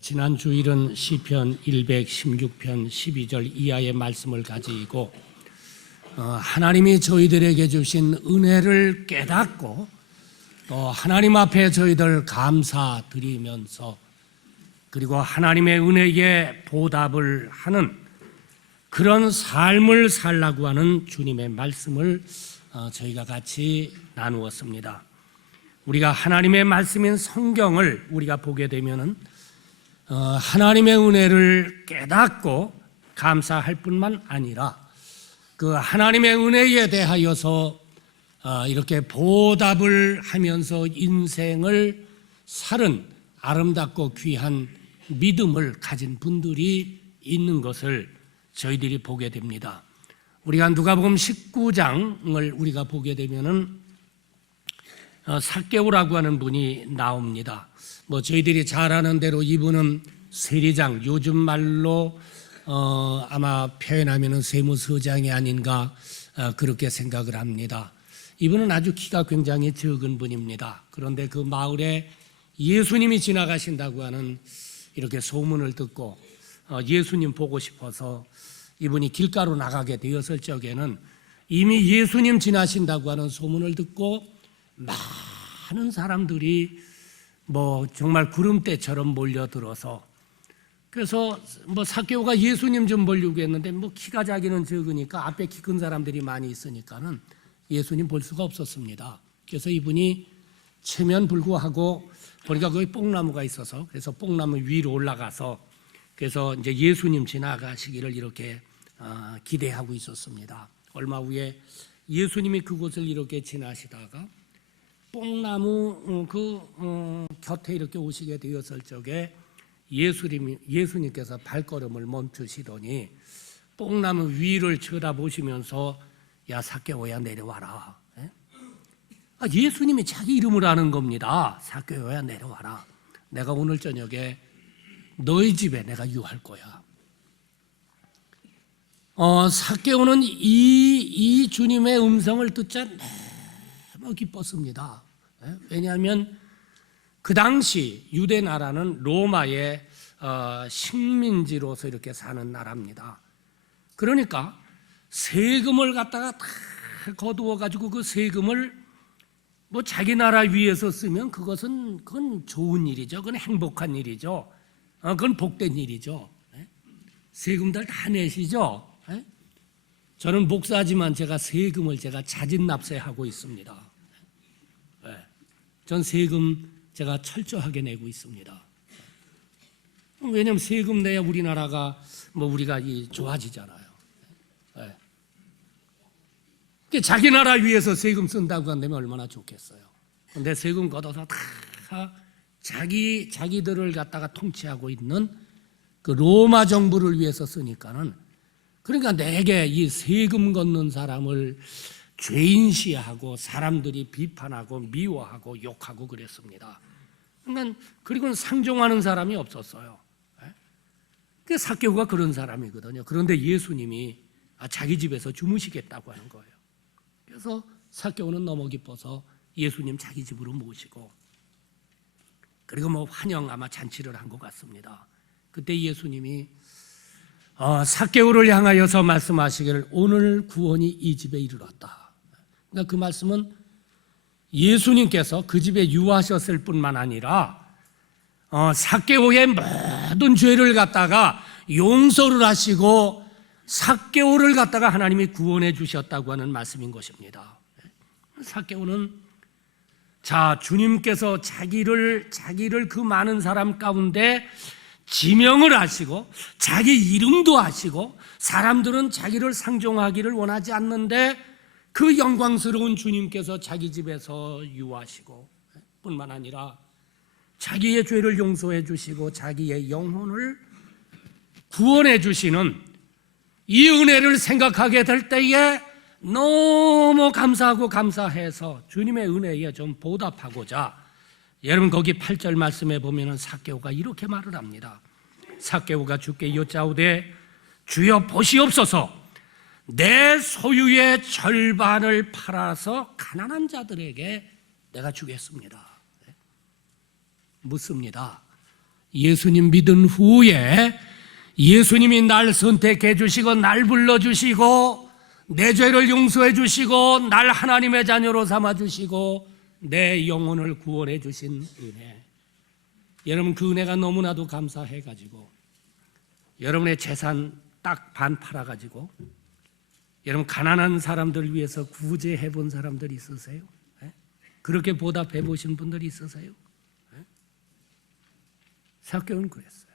지난 주일은 시편 116편 12절 이하의 말씀을 가지고 하나님이 저희들에게 주신 은혜를 깨닫고 또 하나님 앞에 저희들 감사드리면서 그리고 하나님의 은혜에 보답을 하는 그런 삶을 살라고 하는 주님의 말씀을 저희가 같이 나누었습니다. 우리가 하나님의 말씀인 성경을 우리가 보게 되면은 하나님의 은혜를 깨닫고 감사할 뿐만 아니라 그 하나님의 은혜에 대하여서 이렇게 보답을 하면서 인생을 살은 아름답고 귀한 믿음을 가진 분들이 있는 것을 저희들이 보게 됩니다. 우리가 누가복음 19장을 우리가 보게 되면은 삭개오라고 하는 분이 나옵니다. 저희들이 잘 아는 대로 이분은 세리장, 요즘 말로 아마 표현하면은 세무서장이 아닌가 그렇게 생각을 합니다. 이분은 아주 키가 굉장히 적은 분입니다. 그런데 그 마을에 예수님이 지나가신다고 하는 이렇게 소문을 듣고 예수님 보고 싶어서 이분이 길가로 나가게 되었을 적에는 이미 예수님 지나신다고 하는 소문을 듣고 많은 사람들이 정말 구름대처럼 몰려들어서 그래서 삭개오가 예수님 좀 보려고 했는데 키가 자기는 적으니까 앞에 키 큰 사람들이 많이 있으니까는 예수님 볼 수가 없었습니다. 그래서 이분이 체면불구하고 보니까 거기 뽕나무가 있어서 그래서 뽕나무 위로 올라가서 그래서 이제 예수님 지나가시기를 이렇게 기대하고 있었습니다. 얼마 후에 예수님이 그곳을 이렇게 지나시다가 뽕나무 곁에 이렇게 오시게 되었을 적에 예수님께서 발걸음을 멈추시더니 뽕나무 위를 쳐다보시면서 야 삭개오야 내려와라. 예수님이 자기 이름을 아는 겁니다. 삭개오야 내려와라. 내가 오늘 저녁에 너희 집에 내가 유할 거야. 삭개오는 이 주님의 음성을 듣자 너무 기뻤습니다. 왜냐하면 그 당시 유대 나라는 로마의 식민지로서 이렇게 사는 나라입니다. 그러니까 세금을 갖다가 다 거두어 가지고 그 세금을 자기 나라 위에서 쓰면 그건 좋은 일이죠. 그건 행복한 일이죠. 그건 복된 일이죠. 세금들 다 내시죠. 저는 목사지만 제가 세금을 제가 자진 납세하고 있습니다. 전 세금 제가 철저하게 내고 있습니다. 왜냐하면 세금 내야 우리나라가 우리가 좋아지잖아요. 자기 나라 위해서 세금 쓴다고 한다면 얼마나 좋겠어요. 그런데 세금 걷어서 다 자기들을 갖다가 통치하고 있는 그 로마 정부를 위해서 쓰니까는 그러니까 내게 이 세금 걷는 사람을 죄인시하고 사람들이 비판하고 미워하고 욕하고 그랬습니다. 그러니까 그리고는 상종하는 사람이 없었어요. 삭개오가 그런 사람이거든요. 그런데 예수님이 자기 집에서 주무시겠다고 하는 거예요. 그래서 삭개오는 너무 기뻐서 예수님 자기 집으로 모시고 그리고 환영 아마 잔치를 한 것 같습니다. 그때 예수님이 삭개오를 향하여서 말씀하시기를 오늘 구원이 이 집에 이르렀다. 그러니까 그 말씀은 예수님께서 그 집에 유하셨을 뿐만 아니라 삭개오의 모든 죄를 갖다가 용서를 하시고 삭개오를 갖다가 하나님이 구원해 주셨다고 하는 말씀인 것입니다. 삭개오는 주님께서 자기를 그 많은 사람 가운데 지명을 하시고 자기 이름도 하시고 사람들은 자기를 상종하기를 원하지 않는데 그 영광스러운 주님께서 자기 집에서 유하시고 뿐만 아니라 자기의 죄를 용서해 주시고 자기의 영혼을 구원해 주시는 이 은혜를 생각하게 될 때에 너무 감사하고 감사해서 주님의 은혜에 좀 보답하고자 여러분 거기 8절 말씀에 보면 삭개오가 이렇게 말을 합니다. 삭개오가 주께 여짜오되 주여 보시옵소서 내 소유의 절반을 팔아서 가난한 자들에게 내가 주겠습니다. 묻습니다. 예수님 믿은 후에 예수님이 날 선택해 주시고 날 불러주시고 내 죄를 용서해 주시고 날 하나님의 자녀로 삼아 주시고 내 영혼을 구원해 주신 은혜. 여러분, 그 은혜가 너무나도 감사해 가지고 여러분의 재산 딱 반 팔아 가지고 여러분 가난한 사람들 위해서 구제해 본 사람들 있으세요? 그렇게 보답해 보신 분들이 있으세요? 사교는 그랬어요.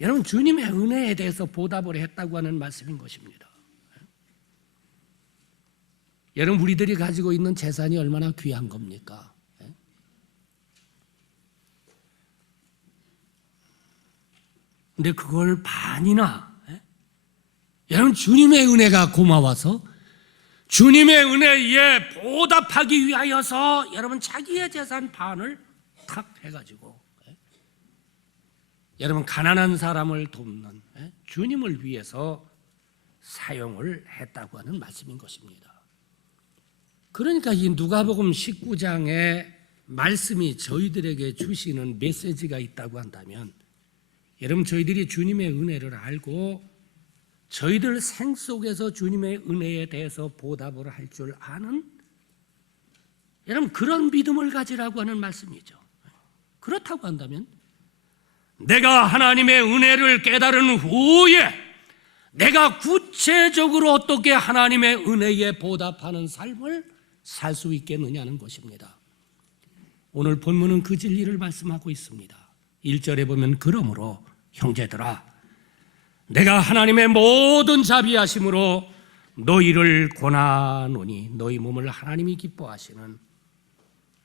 여러분, 주님의 은혜에 대해서 보답을 했다고 하는 말씀인 것입니다. 여러분, 우리들이 가지고 있는 재산이 얼마나 귀한 겁니까? 근데 그걸 반이나 여러분, 주님의 은혜가 고마워서 주님의 은혜에 보답하기 위하여서 여러분 자기의 재산 반을 탁 해가지고 여러분 가난한 사람을 돕는 주님을 위해서 사용을 했다고 하는 말씀인 것입니다. 그러니까 이 누가복음 19장의 말씀이 저희들에게 주시는 메시지가 있다고 한다면 여러분, 저희들이 주님의 은혜를 알고 저희들 생 속에서 주님의 은혜에 대해서 보답을 할 줄 아는 여러분 그런 믿음을 가지라고 하는 말씀이죠. 그렇다고 한다면 내가 하나님의 은혜를 깨달은 후에 내가 구체적으로 어떻게 하나님의 은혜에 보답하는 삶을 살 수 있겠느냐는 것입니다. 오늘 본문은 그 진리를 말씀하고 있습니다. 1절에 보면 그러므로 형제들아 내가 하나님의 모든 자비하심으로 너희를 권하노니 너희 몸을 하나님이 기뻐하시는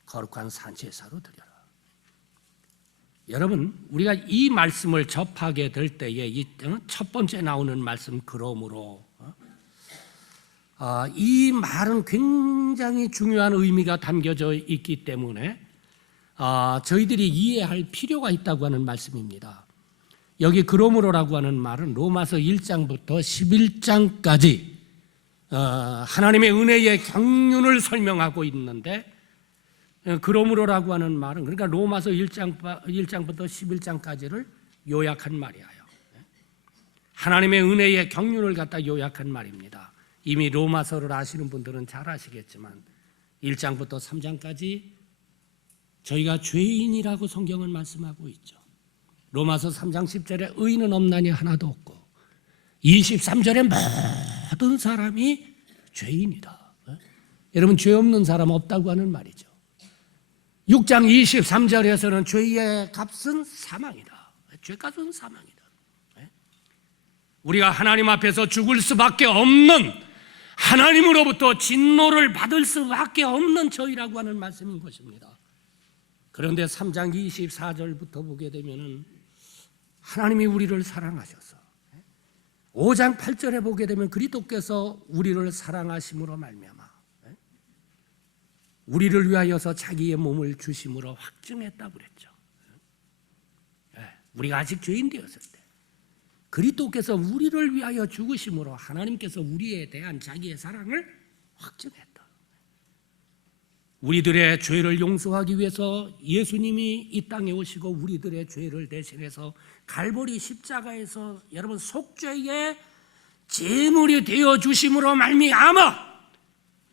거룩한 산제사로 드려라. 여러분, 우리가 이 말씀을 접하게 될 때에 이 첫 번째 나오는 말씀 그러므로 이 말은 굉장히 중요한 의미가 담겨져 있기 때문에 저희들이 이해할 필요가 있다고 하는 말씀입니다. 여기 그러므로라고 하는 말은 로마서 1장부터 11장까지 하나님의 은혜의 경륜을 설명하고 있는데 그러므로라고 하는 말은 그러니까 로마서 1장부터 11장까지를 요약한 말이에요. 하나님의 은혜의 경륜을 갖다 요약한 말입니다. 이미 로마서를 아시는 분들은 잘 아시겠지만 1장부터 3장까지 저희가 죄인이라고 성경은 말씀하고 있죠. 로마서 3장 10절에 의인은 없나니 하나도 없고 23절에 모든 사람이 죄인이다. 여러분, 죄 없는 사람 없다고 하는 말이죠. 6장 23절에서는 죄의 값은 사망이다. 죄값은 사망이다. 우리가 하나님 앞에서 죽을 수밖에 없는 하나님으로부터 진노를 받을 수밖에 없는 저희라고 하는 말씀인 것입니다. 그런데 3장 24절부터 보게 되면은 하나님이 우리를 사랑하셔서 5장 8절에 보게 되면 그리스도께서 우리를 사랑하심으로 말미암아 우리를 위하여서 자기의 몸을 주심으로 확증했다고 그랬죠. 우리가 아직 죄인 되었을 때 그리스도께서 우리를 위하여 죽으심으로 하나님께서 우리에 대한 자기의 사랑을 확증했다. 우리들의 죄를 용서하기 위해서 예수님이 이 땅에 오시고 우리들의 죄를 대신해서 갈보리 십자가에서 여러분 속죄의 제물이 되어 주심으로 말미암아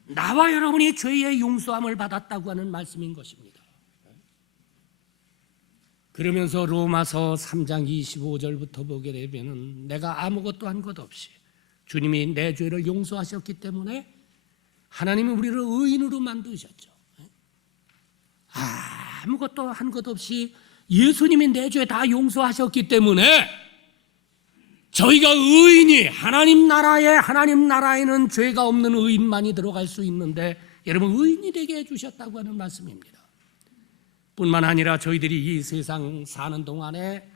나와 여러분이 죄의 용서함을 받았다고 하는 말씀인 것입니다. 그러면서 로마서 3장 25절부터 보게 되면 내가 아무것도 한 것 없이 주님이 내 죄를 용서하셨기 때문에 하나님이 우리를 의인으로 만드셨죠. 아무것도 한 것 없이 예수님이 내 죄 다 용서하셨기 때문에 저희가 의인이 하나님 나라에는 죄가 없는 의인만이 들어갈 수 있는데 여러분 의인이 되게 해주셨다고 하는 말씀입니다. 뿐만 아니라 저희들이 이 세상 사는 동안에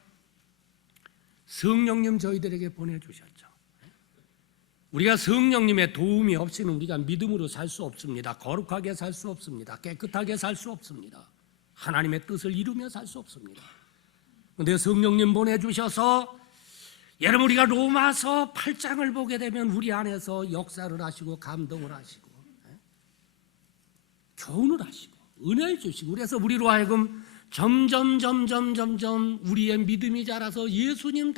성령님 저희들에게 보내주셨죠. 우리가 성령님의 도움이 없이는 우리가 믿음으로 살 수 없습니다. 거룩하게 살 수 없습니다. 깨끗하게 살 수 없습니다. 하나님의 뜻을 이루며 살 수 없습니다. 그런데 성령님 보내주셔서 여러분 우리가 로마서 8장을 보게 되면 우리 안에서 역사를 하시고 감동을 하시고 교훈을 하시고 은혜를 주시고 그래서 우리로 하여금 점점 우리의 믿음이 자라서 예수님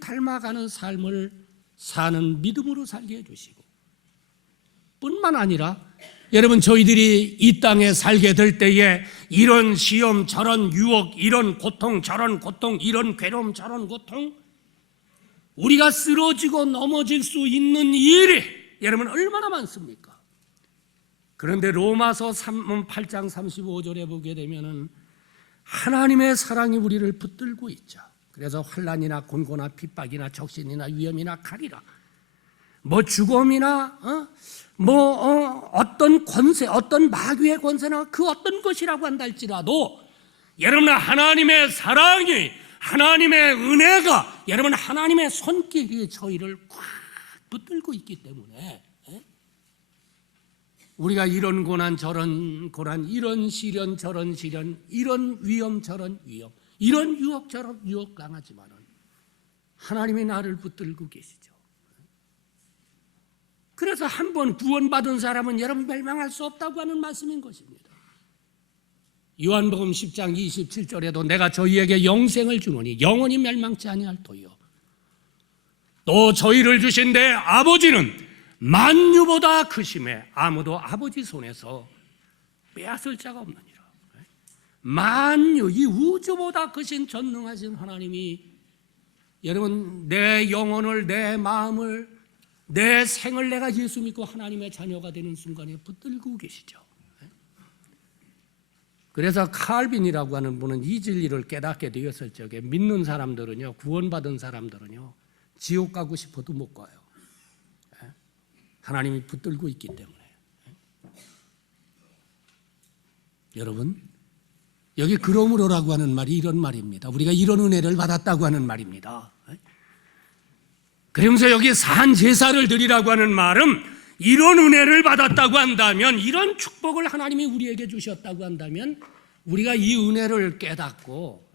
닮아가는 삶을 사는 믿음으로 살게 해주시고, 뿐만 아니라 여러분, 저희들이 이 땅에 살게 될 때에 이런 시험 저런 유혹, 이런 고통 저런 고통, 이런 괴로움 저런 고통, 우리가 쓰러지고 넘어질 수 있는 일이 여러분 얼마나 많습니까? 그런데 로마서 8장 35절에 보게 되면은 하나님의 사랑이 우리를 붙들고 있죠. 그래서 환난이나 곤고나 핍박이나 적신이나 위험이나 칼이라, 뭐 죽음이나 어떤 권세, 어떤 마귀의 권세나 그 어떤 것이라고 한다 할지라도 여러분, 하나님의 사랑이, 하나님의 은혜가, 여러분 하나님의 손길이 저희를 꽉 붙들고 있기 때문에 우리가 이런 고난 저런 고난, 이런 시련 저런 시련, 이런 위험 저런 위험, 이런 유혹 저런 유혹 당하지만은 하나님이 나를 붙들고 계시죠. 그래서 한 번 구원받은 사람은 여러분 멸망할 수 없다고 하는 말씀인 것입니다. 요한복음 10장 27절에도 내가 저희에게 영생을 주노니 영원히 멸망치 아니할 터이요, 또 저희를 주신 내 아버지는 만유보다 크심에 아무도 아버지 손에서 빼앗을 자가 없느니라. 만유, 이 우주보다 크신 전능하신 하나님이 여러분 내 영혼을, 내 마음을, 내 생을 내가 예수 믿고 하나님의 자녀가 되는 순간에 붙들고 계시죠. 그래서 칼빈이라고 하는 분은 이 진리를 깨닫게 되었을 적에 믿는 사람들은요, 구원받은 사람들은요, 지옥 가고 싶어도 못 가요. 하나님이 붙들고 있기 때문에. 여러분, 여기 그러므로라고 하는 말이 이런 말입니다. 우리가 이런 은혜를 받았다고 하는 말입니다. 그러면서 여기 산 제사를 드리라고 하는 말은 이런 은혜를 받았다고 한다면, 이런 축복을 하나님이 우리에게 주셨다고 한다면 우리가 이 은혜를 깨닫고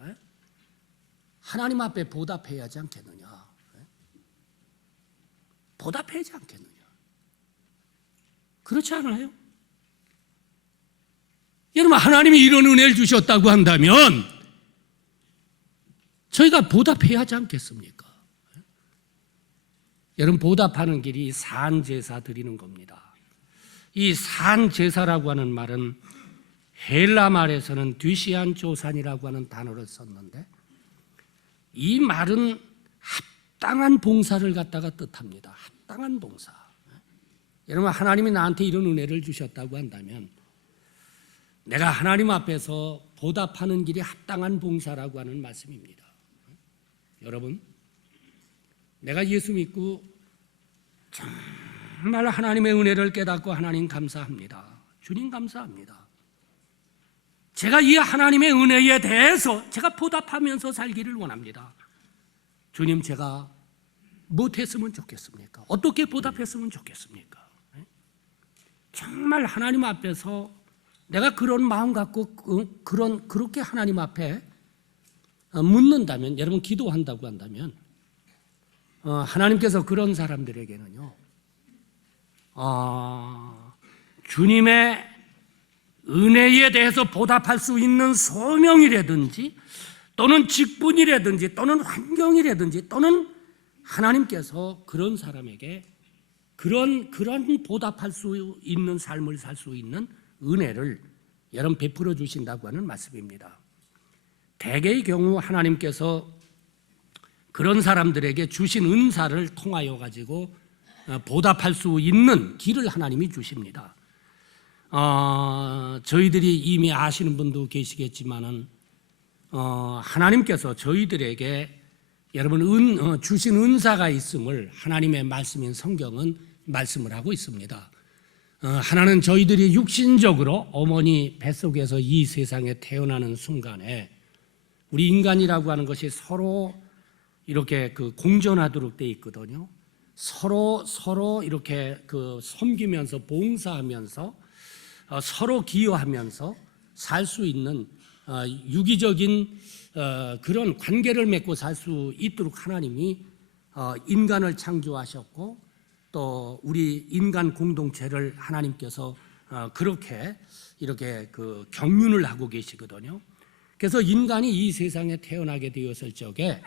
하나님 앞에 보답해야 하지 않겠느냐. 보답해야지 않겠느냐. 그렇지 않아요? 여러분, 하나님이 이런 은혜를 주셨다고 한다면 저희가 보답해야 하지 않겠습니까? 여러분, 보답하는 길이 산제사 드리는 겁니다. 이 산제사라고 하는 말은 헬라 말에서는 뒤시안 조산이라고 하는 단어를 썼는데, 이 말은 합당한 봉사를 갖다가 뜻합니다. 합당한 봉사. 여러분, 하나님이 나한테 이런 은혜를 주셨다고 한다면 내가 하나님 앞에서 보답하는 길이 합당한 봉사라고 하는 말씀입니다. 여러분, 내가 예수 믿고 정말 하나님의 은혜를 깨닫고 하나님 감사합니다. 주님 감사합니다. 제가 이 하나님의 은혜에 대해서 제가 보답하면서 살기를 원합니다. 주님, 제가 못했으면 좋겠습니까? 어떻게 보답했으면 좋겠습니까? 정말 하나님 앞에서 내가 그런 마음 갖고 그렇게 하나님 앞에 묻는다면, 여러분 기도한다고 한다면 하나님께서 그런 사람들에게는요, 주님의 은혜에 대해서 보답할 수 있는 소명이라든지 또는 직분이라든지 또는 환경이라든지 또는 하나님께서 그런 사람에게 그런 보답할 수 있는 삶을 살 수 있는 은혜를 여러분 베풀어 주신다고 하는 말씀입니다. 대개의 경우 하나님께서 그런 사람들에게 주신 은사를 통하여 가지고 보답할 수 있는 길을 하나님이 주십니다. 저희들이 이미 아시는 분도 계시겠지만은 하나님께서 저희들에게 여러분 주신 은사가 있음을 하나님의 말씀인 성경은 말씀을 하고 있습니다. 하나는 저희들이 육신적으로 어머니 뱃속에서 이 세상에 태어나는 순간에 우리 인간이라고 하는 것이 서로 이렇게 공존하도록 돼 있거든요. 서로 이렇게 섬기면서 봉사하면서 서로 기여하면서 살 수 있는 유기적인 그런 관계를 맺고 살 수 있도록 하나님이 인간을 창조하셨고 또 우리 인간 공동체를 하나님께서 그렇게 이렇게 그 경륜을 하고 계시거든요. 그래서 인간이 이 세상에 태어나게 되었을 적에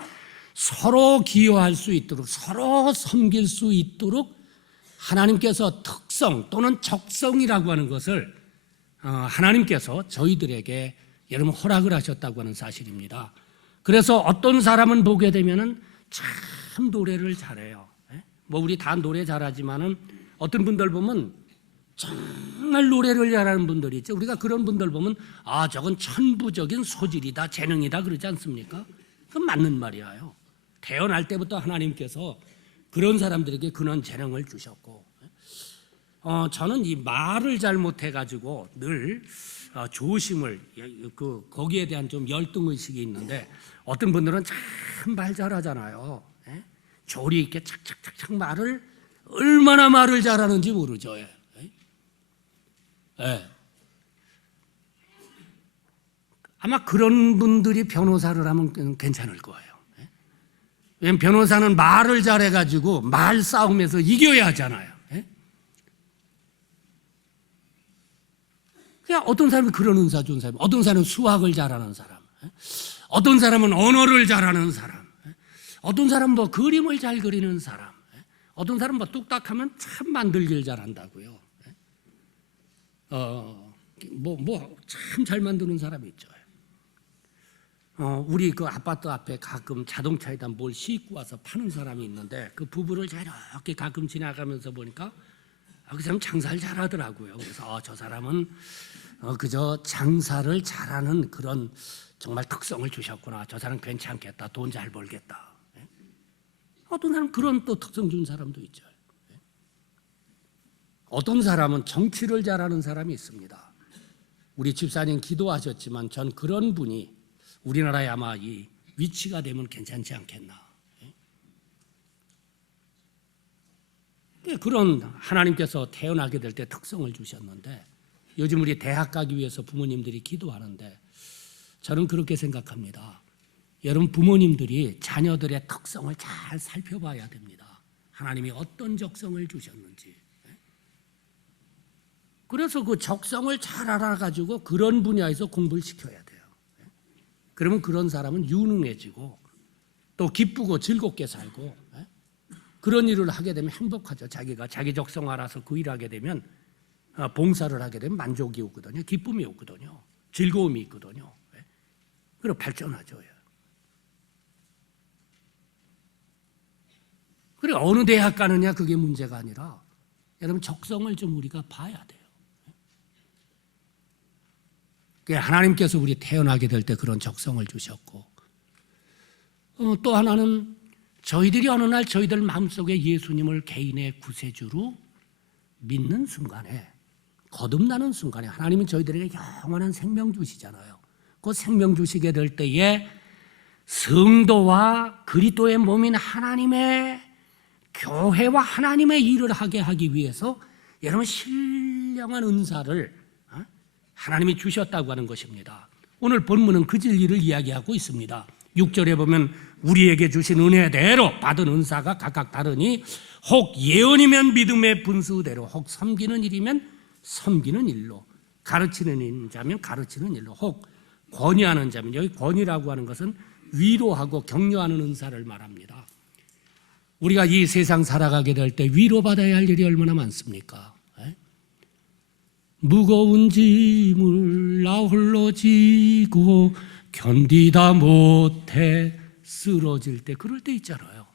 서로 기여할 수 있도록, 서로 섬길 수 있도록 하나님께서 특성 또는 적성이라고 하는 것을 하나님께서 저희들에게 여러분 허락을 하셨다고 하는 사실입니다. 그래서 어떤 사람은 보게 되면은 참 노래를 잘해요. 뭐 우리 다 노래 잘하지만은 어떤 분들 보면 정말 노래를 잘하는 분들이 있죠. 우리가 그런 분들 보면 저건 천부적인 소질이다, 재능이다 그러지 않습니까? 그건 맞는 말이에요. 태어날 때부터 하나님께서 그런 사람들에게 그런 재능을 주셨고, 저는 이 말을 잘못해가지고 늘 조심을 거기에 대한 좀 열등 의식이 있는데, 어떤 분들은 참 말 잘하잖아요. 조리 있게 착착착착 말을 얼마나 말을 잘하는지 모르죠. 아마 그런 분들이 변호사를 하면 괜찮을 거예요. 왜냐하면 변호사는 말을 잘해가지고 말 싸움에서 이겨야 하잖아요. 그냥 어떤 사람이 그런 은사 준 사람, 어떤 사람은 수학을 잘하는 사람, 어떤 사람은 언어를 잘하는 사람, 어떤 사람은 뭐 그림을 잘 그리는 사람, 어떤 사람은 뭐 뚝딱하면 참 만들기를 잘한다고요. 참 잘 만드는 사람이 있죠. 우리 그 아파트 앞에 가끔 자동차에다 뭘 싣고 와서 파는 사람이 있는데, 그 부부를 이렇게 가끔 지나가면서 보니까 그 사람 장사를 잘하더라고요. 그래서 저 사람은 그저 장사를 잘하는 그런 정말 특성을 주셨구나. 저 사람 괜찮겠다. 돈 잘 벌겠다. 어떤 사람 그런 또 특성 준 사람도 있죠. 어떤 사람은 정치를 잘하는 사람이 있습니다. 우리 집사님 기도하셨지만 전 그런 분이 우리나라에 아마 이 위치가 되면 괜찮지 않겠나. 그런 하나님께서 태어나게 될 때 특성을 주셨는데, 요즘 우리 대학 가기 위해서 부모님들이 기도하는데 저는 그렇게 생각합니다. 여러분 부모님들이 자녀들의 특성을 잘 살펴봐야 됩니다. 하나님이 어떤 적성을 주셨는지. 그래서 그 적성을 잘 알아가지고 그런 분야에서 공부를 시켜야 돼요. 그러면 그런 사람은 유능해지고 또 기쁘고 즐겁게 살고, 그런 일을 하게 되면 행복하죠. 자기가 자기 적성 알아서 그 일을 하게 되면, 봉사를 하게 되면 만족이 오거든요. 기쁨이 오거든요. 즐거움이 있거든요. 그리고 발전하죠. 그리고 어느 대학 가느냐 그게 문제가 아니라 여러분 적성을 좀 우리가 봐야 돼요. 하나님께서 우리 태어나게 될 때 그런 적성을 주셨고, 또 하나는 저희들이 어느 날 저희들 마음속에 예수님을 개인의 구세주로 믿는 순간에, 거듭나는 순간에 하나님은 저희들에게 영원한 생명 주시잖아요. 그 생명 주시게 될 때에 성도와 그리스도의 몸인 하나님의 교회와 하나님의 일을 하게 하기 위해서 여러분 신령한 은사를 하나님이 주셨다고 하는 것입니다. 오늘 본문은 그 진리를 이야기하고 있습니다. 6절에 보면 우리에게 주신 은혜대로 받은 은사가 각각 다르니 혹 예언이면 믿음의 분수대로, 혹 섬기는 일이면 섬기는 일로, 가르치는 자면 가르치는 일로, 혹 권위하는 자면, 여기 권위라고 하는 것은 위로하고 격려하는 은사를 말합니다. 우리가 이 세상 살아가게 될 때 위로받아야 할 일이 얼마나 많습니까? 무거운 짐을 나 홀로 지고 견디다 못해 쓰러질 때, 그럴 때 있잖아요.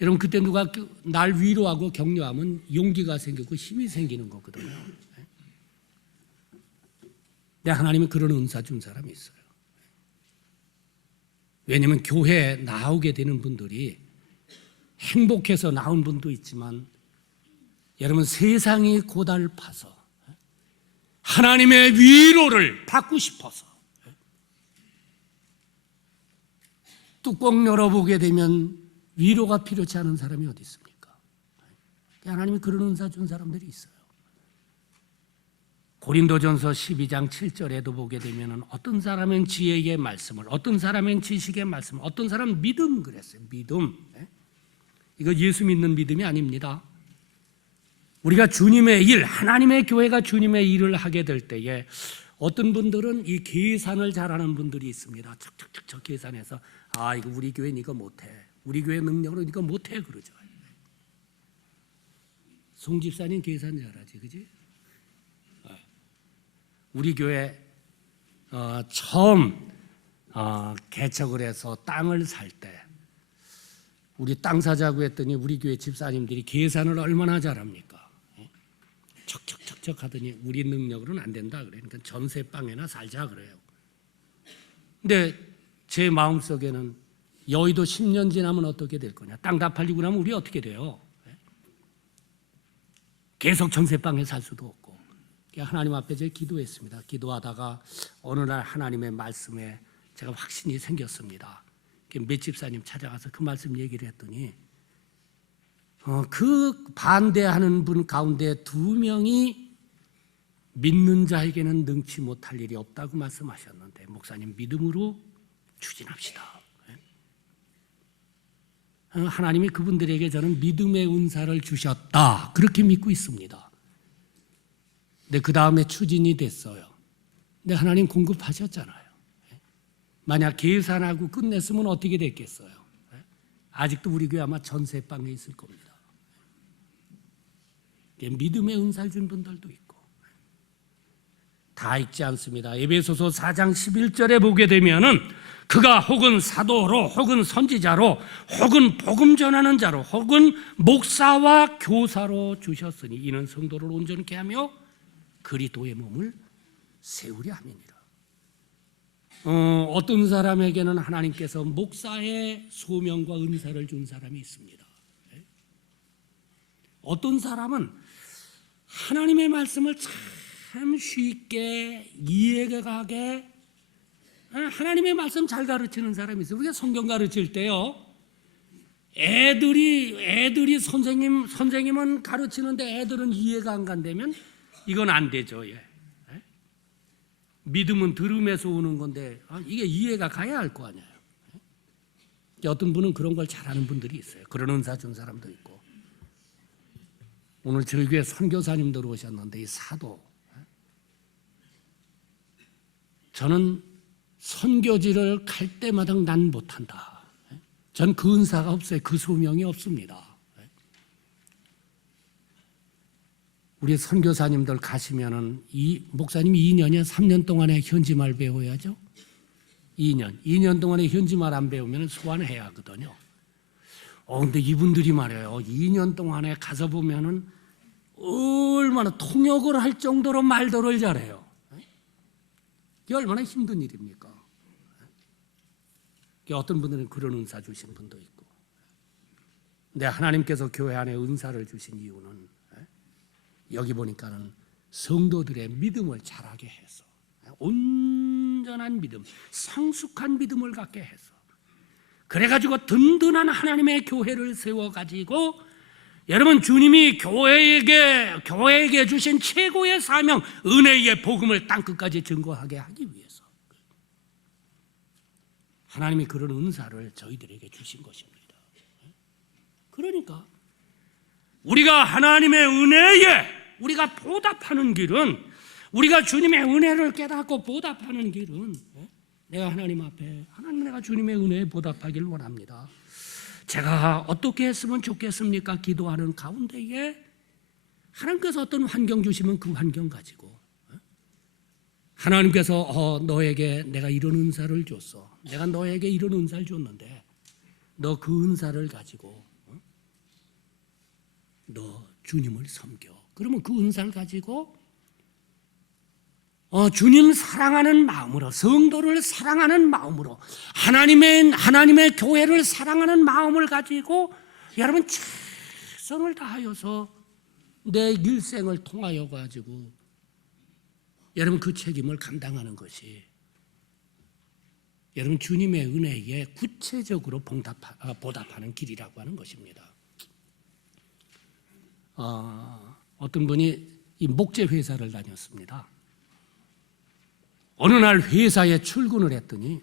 여러분 그때 누가 날 위로하고 격려하면 용기가 생기고 힘이 생기는 거거든요. 근데 하나님은 그런 은사 준 사람이 있어요. 왜냐하면 교회에 나오게 되는 분들이 행복해서 나온 분도 있지만, 여러분 세상이 고달파서 하나님의 위로를 받고 싶어서 뚜껑 열어보게 되면 위로가 필요치 않은 사람이 어디 있습니까? 하나님이 그런 은사 준 사람들이 있어요. 고린도전서 12장 7절에도 보게 되면 어떤 사람은 지혜의 말씀을, 어떤 사람은 지식의 말씀을, 어떤 사람은 믿음 그랬어요. 믿음. 이거 예수 믿는 믿음이 아닙니다. 우리가 주님의 일, 하나님의 교회가 주님의 일을 하게 될 때에 어떤 분들은 이 계산을 잘하는 분들이 있습니다. 척척척척 계산해서 이거 우리 교회는 이거 못해, 우리 교회 능력으로 이거 못해 그러죠. 송 집사님 계산 잘하지, 그지? 우리 교회 처음 개척을 해서 땅을 살 때 우리 땅 사자고 했더니 우리 교회 집사님들이 계산을 얼마나 잘합니까? 척척척척 하더니 우리 능력으로는 안 된다 그래. 그러니까 전세방에나 살자 그래요. 근데 제 마음속에는 여의도 10년 지나면 어떻게 될 거냐, 땅 다 팔리고 나면 우리 어떻게 돼요? 계속 전세방에 살 수도 없고. 하나님 앞에 제가 기도했습니다. 기도하다가 어느 날 하나님의 말씀에 제가 확신이 생겼습니다. 몇 집사님 찾아가서 그 말씀 얘기를 했더니 그 반대하는 분 가운데 2명이 믿는 자에게는 능치 못할 일이 없다고 말씀하셨는데, 목사님 믿음으로 추진합시다. 하나님이 그분들에게 저는 믿음의 은사를 주셨다 그렇게 믿고 있습니다. 근데 그 다음에 추진이 됐어요. 근데 하나님 공급하셨잖아요. 만약 계산하고 끝냈으면 어떻게 됐겠어요? 아직도 우리 교회 아마 전세방에 있을 겁니다. 믿음의 은사를 준 분들도 있고 다 읽지 않습니다. 에베소서 4장 11절에 보게 되면은 그가 혹은 사도로 혹은 선지자로 혹은 복음 전하는 자로 혹은 목사와 교사로 주셨으니 이는 성도를 온전케 하며 그리스도의 몸을 세우려 함이니라. 어떤 사람에게는 하나님께서 목사의 소명과 은사를 준 사람이 있습니다. 어떤 사람은 하나님의 말씀을 참 쉽게 이해가 가게 하나님의 말씀 잘 가르치는 사람이 있어요. 우리가 성경 가르칠 때요, 애들이 선생님은 가르치는데 애들은 이해가 안 간다면 이건 안 되죠. 믿음은 들음에서 오는 건데 이게 이해가 가야 할 거 아니에요. 어떤 분은 그런 걸 잘하는 분들이 있어요. 그런 은사 준 사람도 있고. 오늘 저희 교회 선교사님들 오셨는데 이 사도, 저는 선교지를 갈 때마다 난 못한다. 전 그 은사가 없어요. 그 소명이 없습니다. 우리 선교사님들 가시면은 이 목사님이 2년이야 3년 동안에 현지말 배워야죠. 2년 동안에 현지말 안 배우면 소환해야 하거든요. 근데 이분들이 말이에요, 2년 동안에 가서 보면은 얼마나 통역을 할 정도로 말들을 잘해요. 이게 얼마나 힘든 일입니까? 어떤 분들은 그런 은사 주신 분도 있고. 근데 하나님께서 교회 안에 은사를 주신 이유는 여기 보니까는 성도들의 믿음을 자라게 해서, 온전한 믿음, 성숙한 믿음을 갖게 해서, 그래가지고 든든한 하나님의 교회를 세워가지고 여러분 주님이 교회에게 주신 최고의 사명, 은혜의 복음을 땅끝까지 증거하게 하기 위해서 하나님이 그런 은사를 저희들에게 주신 것입니다. 그러니까 우리가 하나님의 은혜에 우리가 보답하는 길은, 우리가 주님의 은혜를 깨닫고 보답하는 길은, 내가 하나님 앞에, 하나님 내가 주님의 은혜에 보답하길 원합니다. 제가 어떻게 했으면 좋겠습니까? 기도하는 가운데에 하나님께서 어떤 환경 주시면 그 환경 가지고, 하나님께서 너에게 내가 이런 은사를 줬어, 내가 너에게 이런 은사를 줬는데 너 그 은사를 가지고 너 주님을 섬겨. 그러면 그 은사를 가지고 주님 사랑하는 마음으로, 성도를 사랑하는 마음으로, 하나님의 교회를 사랑하는 마음을 가지고 여러분 최선을 다하여서 내 일생을 통하여 가지고 여러분 그 책임을 감당하는 것이 여러분 주님의 은혜에 구체적으로 보답하는 길이라고 하는 것입니다. 어떤 분이 이 목재 회사를 다녔습니다. 어느 날 회사에 출근을 했더니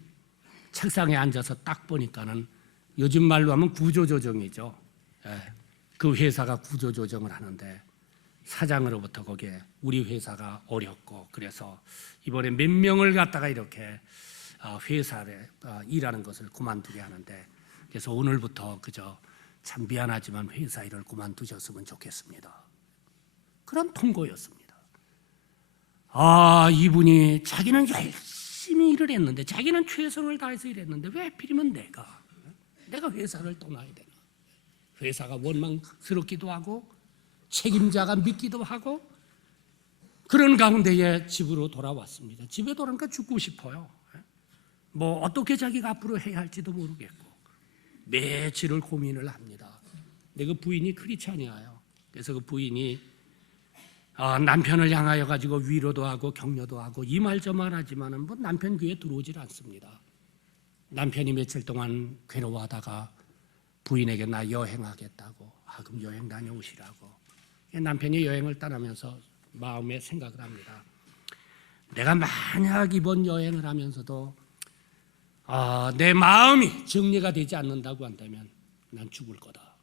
책상에 앉아서 딱 보니까는 요즘 말로 하면 구조조정이죠. 그 회사가 구조조정을 하는데 사장으로부터 거기에 우리 회사가 어렵고 그래서 이번에 몇 명을 갖다가 이렇게 회사에 일하는 것을 그만두게 하는데 그래서 오늘부터 그저 참 미안하지만 회사 일을 그만두셨으면 좋겠습니다. 그런 통고였습니다. 이분이 자기는 열심히 일을 했는데 자기는 최선을 다해서 일했는데 왜 하필이면 내가 회사를 떠나야 되나? 회사가 원망스럽기도 하고 책임자가 믿기도 하고 그런 가운데에 집으로 돌아왔습니다. 집에 돌아오니까 죽고 싶어요. 뭐 어떻게 자기가 앞으로 해야 할지도 모르겠고 며칠을 고민을 합니다. 근데 그 부인이 크리스찬이에요. 그래서 그 부인이 남편을 향하여 가지고 위로도 하고 격려도 하고 이 말 저 말 하지만은 뭐 남편 귀에 들어오질 않습니다. 남편이 며칠 동안 괴로워하다가 부인에게 나 여행하겠다고 그럼 여행 다녀오시라고 남편이 여행을 떠나면서 마음에 생각을 합니다. 내가 만약 이번 여행을 하면서도 내 마음이 정리가 되지 않는다고 한다면 난 죽을 거다.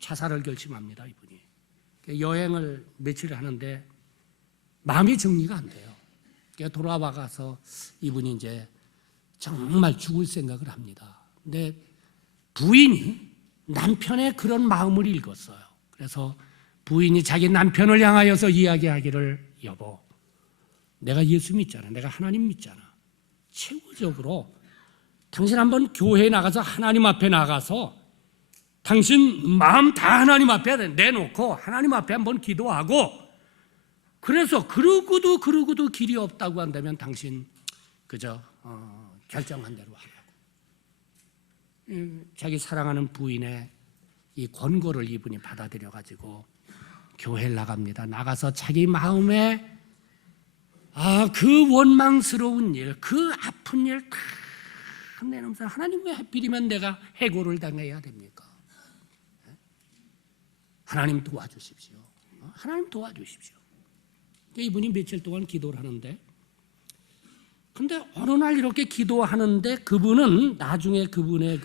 자살을 결심합니다. 이분이 여행을 며칠 하는데 마음이 정리가 안 돼요. 돌아와 가서 이분이 이제 정말 죽을 생각을 합니다. 근데 부인이 남편의 그런 마음을 읽었어요. 그래서 부인이 자기 남편을 향하여서 이야기하기를 여보 내가 예수 믿잖아. 내가 하나님 믿잖아. 최후적으로 당신 한번 교회에 나가서 하나님 앞에 나가서 당신 마음 다 하나님 앞에 내놓고 하나님 앞에 한번 기도하고 그래서 그러고도 길이 없다고 한다면 당신 그저 결정한 대로 하라고. 자기 사랑하는 부인의 이 권고를 이분이 받아들여 가지고 교회를 나갑니다. 나가서 자기 마음에 그 원망스러운 일, 그 아픈 일 다 내놓으면서 하나님 왜 하필이면 내가 해고를 당해야 됩니까? 하나님 도와주십시오. 하나님 도와주십시오. 이분이 며칠 동안 기도를 하는데 근데 어느 날 이렇게 기도하는데 그분은 나중에 그분의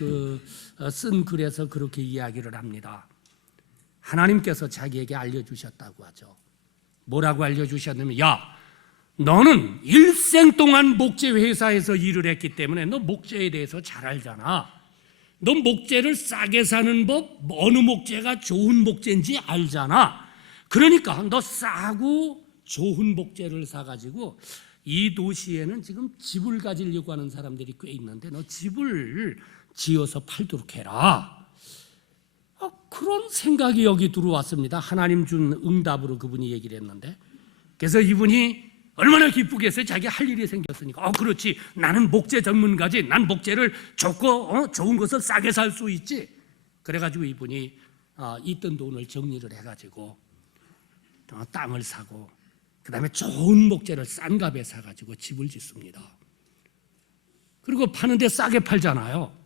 쓴 글에서 그렇게 이야기를 합니다. 하나님께서 자기에게 알려주셨다고 하죠. 뭐라고 알려주셨냐면 너는 일생 동안 목재 회사에서 일을 했기 때문에 너 목재에 대해서 잘 알잖아. 너 목재를 싸게 사는 법, 어느 목재가 좋은 목재인지 알잖아. 그러니까 너 싸고 좋은 목재를 사가지고 이 도시에는 지금 집을 가지려고 하는 사람들이 꽤 있는데 너 집을 지어서 팔도록 해라. 그런 생각이 여기 들어왔습니다. 하나님 준 응답으로 그분이 얘기를 했는데 그래서 이분이 얼마나 기쁘겠어요. 자기 할 일이 생겼으니까. 그렇지. 나는 목재 전문가지. 난 목재를 좋고 좋은 것을 싸게 살 수 있지. 그래가지고 이분이 있던 돈을 정리를 해가지고 땅을 사고 그 다음에 좋은 목재를 싼 값에 사가지고 집을 짓습니다. 그리고 파는데 싸게 팔잖아요.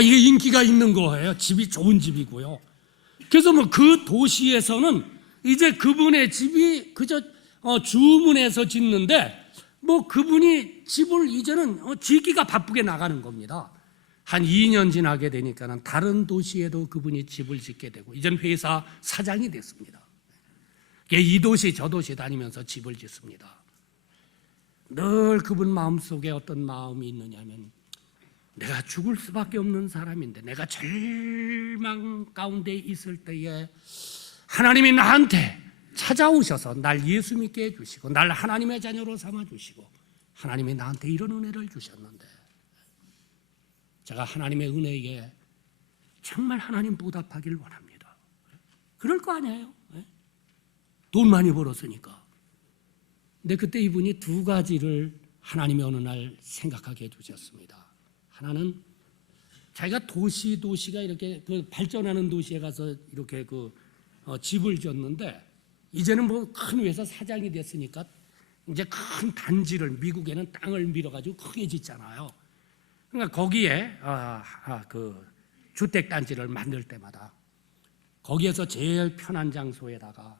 이게 인기가 있는 거예요. 집이 좋은 집이고요. 그래서 뭐 그 도시에서는 이제 그분의 집이 그저 주문해서 짓는데 뭐 그분이 집을 이제는 짓기가 바쁘게 나가는 겁니다. 한 2년 지나게 되니까는 다른 도시에도 그분이 집을 짓게 되고 이젠 회사 사장이 됐습니다. 이 도시 저 도시 다니면서 집을 짓습니다. 늘 그분 마음속에 어떤 마음이 있느냐면 내가 죽을 수밖에 없는 사람인데 내가 절망 가운데 있을 때에 하나님이 나한테 찾아오셔서 날 예수 믿게 해주시고 날 하나님의 자녀로 삼아주시고 하나님이 나한테 이런 은혜를 주셨는데 제가 하나님의 은혜에 정말 하나님 보답하길 원합니다. 그럴 거 아니에요. 돈 많이 벌었으니까. 근데 그때 이분이 두 가지를 하나님이 어느 날 생각하게 해주셨습니다. 하나는 자기가 도시가 이렇게 발전하는 도시에 가서 이렇게 집을 졌는데 이제는 뭐 큰 회사 사장이 됐으니까 이제 큰 단지를 미국에는 땅을 밀어가지고 크게 짓잖아요. 그러니까 거기에 그 주택 단지를 만들 때마다 거기에서 제일 편한 장소에다가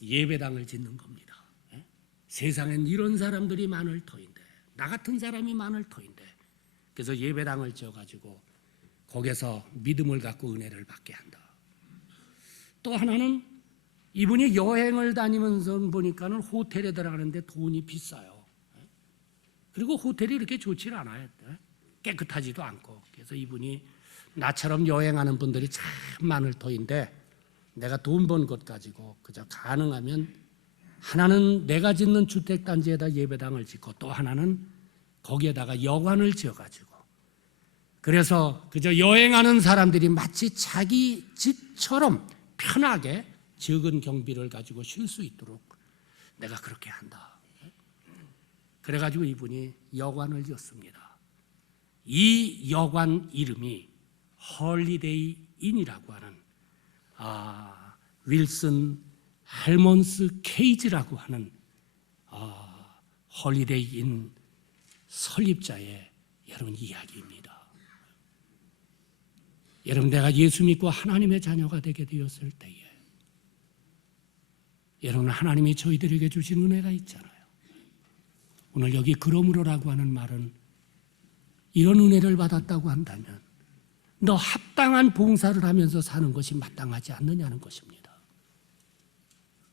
예배당을 짓는 겁니다. 세상엔 이런 사람들이 많을 터인데 나 같은 사람이 많을 터인데 그래서 예배당을 지어가지고 거기서 믿음을 갖고 은혜를 받게 한다. 또 하나는 이분이 여행을 다니면서 보니까는 호텔에 들어가는데 돈이 비싸요. 그리고 호텔이 이렇게 좋지 않아요. 깨끗하지도 않고. 그래서 이분이 나처럼 여행하는 분들이 참 많을 터인데 내가 돈 번 것 가지고 그저 가능하면 하나는 내가 짓는 주택단지에다 예배당을 짓고 또 하나는 거기에다가 여관을 지어가지고 그래서 그저 여행하는 사람들이 마치 자기 집처럼 편하게 적은 경비를 가지고 쉴 수 있도록 내가 그렇게 한다. 그래가지고 이분이 여관을 지었습니다. 이 여관 이름이 홀리데이 인이라고 하는 윌슨 헬몬스 케이지라고 하는 홀리데이 인 설립자의 여러분 이야기입니다. 여러분 내가 예수 믿고 하나님의 자녀가 되게 되었을 때에 여러분 하나님이 저희들에게 주신 은혜가 있잖아요. 오늘 여기 그러므로라고 하는 말은 이런 은혜를 받았다고 한다면 너 합당한 봉사를 하면서 사는 것이 마땅하지 않느냐는 것입니다.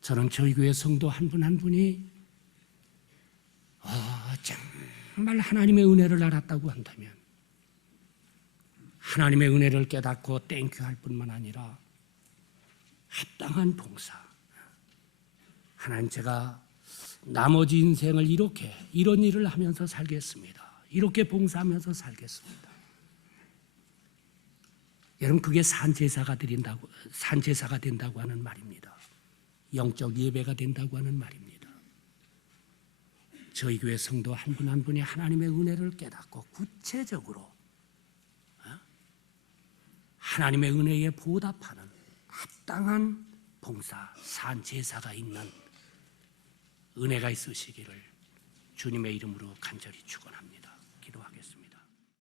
저는 저희 교회 성도 한 분 한 분이 정말 하나님의 은혜를 알았다고 한다면 하나님의 은혜를 깨닫고 땡큐 할 뿐만 아니라 합당한 봉사 하나님 제가 나머지 인생을 이런 일을 하면서 살겠습니다. 이렇게 봉사하면서 살겠습니다. 여러분 그게 산제사가 된다고 하는 말입니다. 영적 예배가 된다고 하는 말입니다. 저희 교회 성도 한 분 한 분이 하나님의 은혜를 깨닫고 구체적으로 하나님의 은혜에 보답하는 합당한 봉사, 산제사가 있는 은혜가 있으시기를 주님의 이름으로 간절히 축원합니다. 기도하겠습니다.